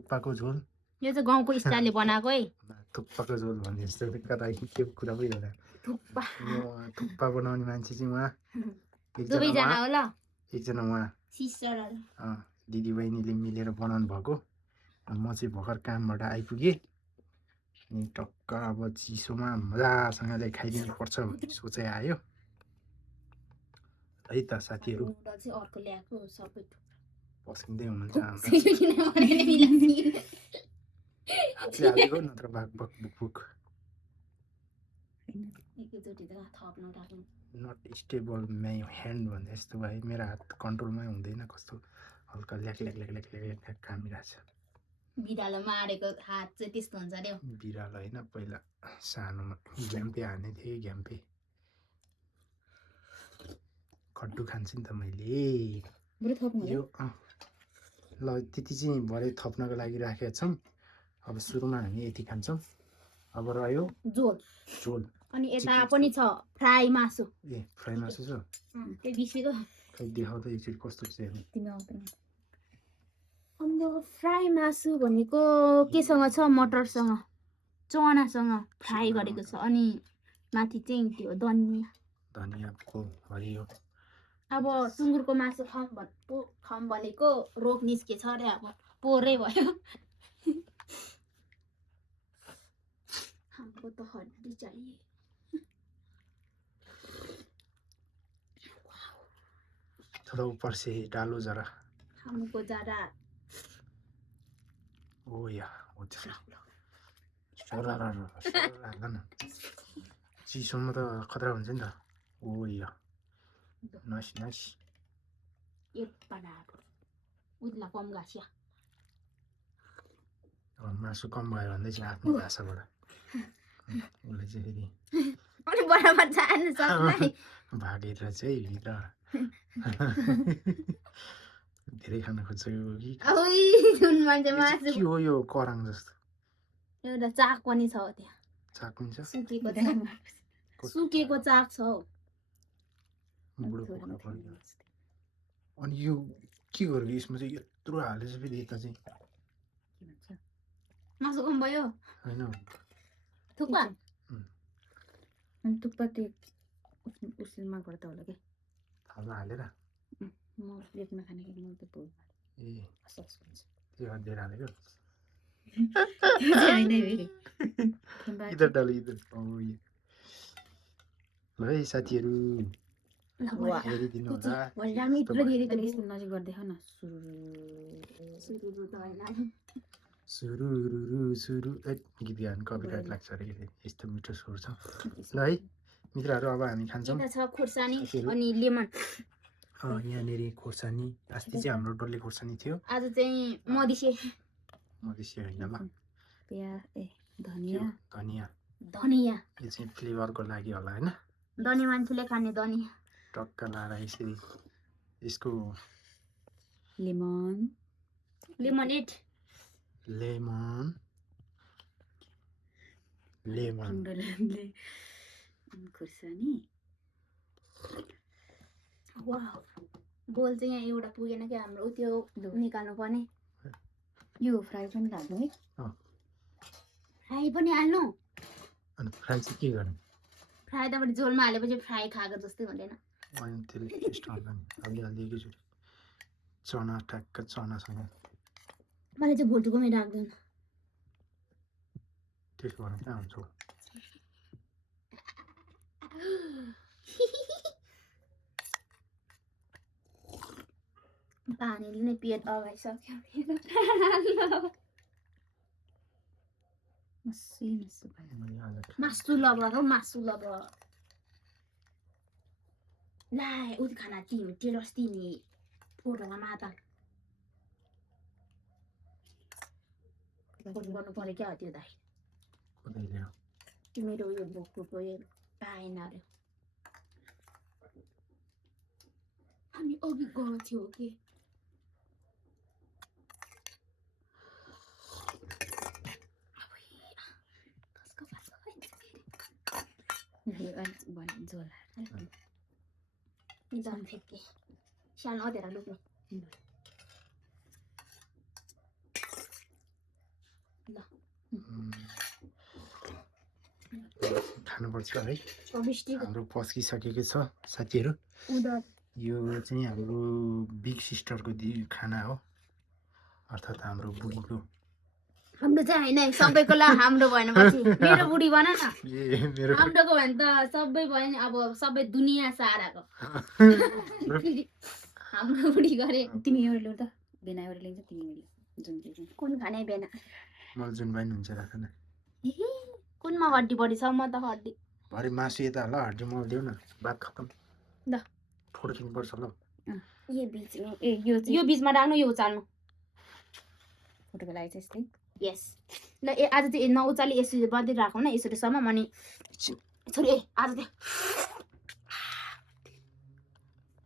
थुक्पाको झोल यो चाहिँ गाउँको स्टाइलले बनाएको है थुक्पाको झोल भन्ने जस्तो कता के कुरा पो होला थुक्पा थुक्पा बनाउने मान्छे चाहिँ उहाँ दुवैजना हो ल एकजना उहाँ सिस्टरहरु दिदीबहिनीले मिलेर बनाउनु भएको म चाहिँ भर्खर कामबाट आइपुगेँ अनि टक्क अब चिसोमा मजासँगले खाइदिनु पर्छ भन्ने सोचाइ आयो है त साथीहरू अर्को ल्याएको सबै पसिँदै हुनुहुन्छ हातले हालेको नत्र बाक बक बुक बुक नट स्टेबल माई ह्यान्ड भन्ने यस्तो भयो मेरो हात कन्ट्रोलमै हुँदैन कस्तो हल्का ल्याक ल्याक ल्याक ल्याक ल्याक ल्याक कामिरहेछ बिरालोमा आडेको हात चाहिँ त्यस्तो हुन्छ अरे बिरालो होइन पहिला सानोमा घ्याम्पे हान्ने थिएँ घ्याम्पे खड्डु खान्छु नि त मैले यो ल त्यति चाहिँ भरे थप्नको लागि राखेका छौँ अब सुरुमा हामी यति खान्छौँ अब रह्यो झोल झोल अनि यता पनि छ फ्राई मासु ए फ्राई मासु छ त्यो बिर्सेको खै देखाउँदा एकचोटि कस्तो छ हेर्नु अन्त फ्राई मासु भनेको केसँग छ मटरसँग चनासँग फ्राई गरेको छ अनि माथि चाहिँ त्यो धनियाको हरियो अब सुँगुरको मासु खम भनेको रोग निस्केछ अरे अब पोरै भयो हमको तो हड्डी चाहिए थोड़ा ऊपर से डालो जरा हमको जरा ओ या हो चिसोमा त खतरा हुन्छ नि त ओ या नाइस नाइस एक पराठो उजला कम गासिया मासु कम भयो भन्दै चाहिँ आफ्नो भाषाबाट उसले चाहिँ फेरि अनि बराबर जानु सक्दैन भागेर चाहिँ भित्र धेरै खान खोज्छ कि जुन मान्छे मासु के हो यो कराङ जस्तो एउटा चाक पनि छ त्यहाँ चाक पनि छ सुकेको चाक छ बुढो पोखरा पर्यो अनि यो के गर्यो यसमा चाहिँ यत्रो हालेछ फेरि यता चाहिँ मासु कम भयो हैन थुक्पा अनि थुक्पा त्यो उसिलमा गर्दा होला के थालमा हालेर म प्लेटमा खाने कि म त बोल ए सस हुन्छ त्यो हालेर हालेको इधर डालो इधर ल है साथीहरू हेरिदिनु होला नजिक गरिदेखाउ न सुरु गीत गाउनु कपिराइट लाग्छ अरे यस्तो मिठो स्वर छ ल है मित्रहरू अब हामी खान्छौँ खोर्सानी अनि लेमन यहाँनिर खोर्सानी अस्ति चाहिँ हाम्रो डल्ले खोर्सानी थियो आज चाहिँ मधेसी होइन ल धनिया धनिया यो चाहिँ फ्लेभरको लागि होला होइन धनी मान्छेले खाने धनिया टक्क लाएर यसरी यसको लेमनेड लेमन खुर्सानी वाह बोल चाहिँ यहाँ एउटा पुगेन क्या हाम्रो त्यो निकाल्नु पर्ने यो फ्राई पनि हाल्नु है फ्राई पनि हाल्नु अनि फ्राई चाहिँ के गर्ने फ्राई त पनि झोलमा हालेपछि फ्राई खाएको जस्तै हुँदैन अनि त्यसले टेस्ट आउँदैन अलि एकैचोटि चना ठ्याक्क चनासँग मलाई चाहिँ भोटुकोमै राख्दैन टेस्ट गर्न कहाँ हुन्छ पानीले नै पेट अगाइसक्यो मासु लबर हो मासु लबर ला उति खाना तिमी टेलर्स तिमी फोटोमा माता गर्नु पर्यो क्या त्यो दाइ मेरो उयो भोकको पाएन अरे हामी अघि गएको थियो कि झन् फेरि सानो अधेर लुक्ने खानुपर्छ है स्वादिष्ट हाम्रो पस्किसकेको छ साथीहरू उदर यो चाहिँ हाम्रो बिग सिस्टरको खाना हो अर्थात् हाम्रो बुढीको हाम्रो चाहिँ होइन है सबैको लागि हाम्रो भएन पछि मेरो बुढी भन न मेरो हाम्रोको भने त सबै भयो नि अब सबै दुनियाँ साराको हाम्रो बुढी गरे तिमी एउटा ल्याउ त बेना एउटा ल्याउँछ तिमी जुन चाहिँ कुन खाने बेना मलाई जुन पनि हुन्छ राख न कुनमा हड्डी बढी छ म त हड्डी भरे मासु यता होला हड्डी मल देऊ न भात खतम ल ठोड्किनुपर्छ ल यो बिचमा यो बीचमा राख्नु यो उचाल्नु फोटोको लागि चाहिँ यस्तै यस ल आज चाहिँ नउचाली यसरी बन्दै राखौँ न यसरी सम्म अनि छोरी आज चाहिँ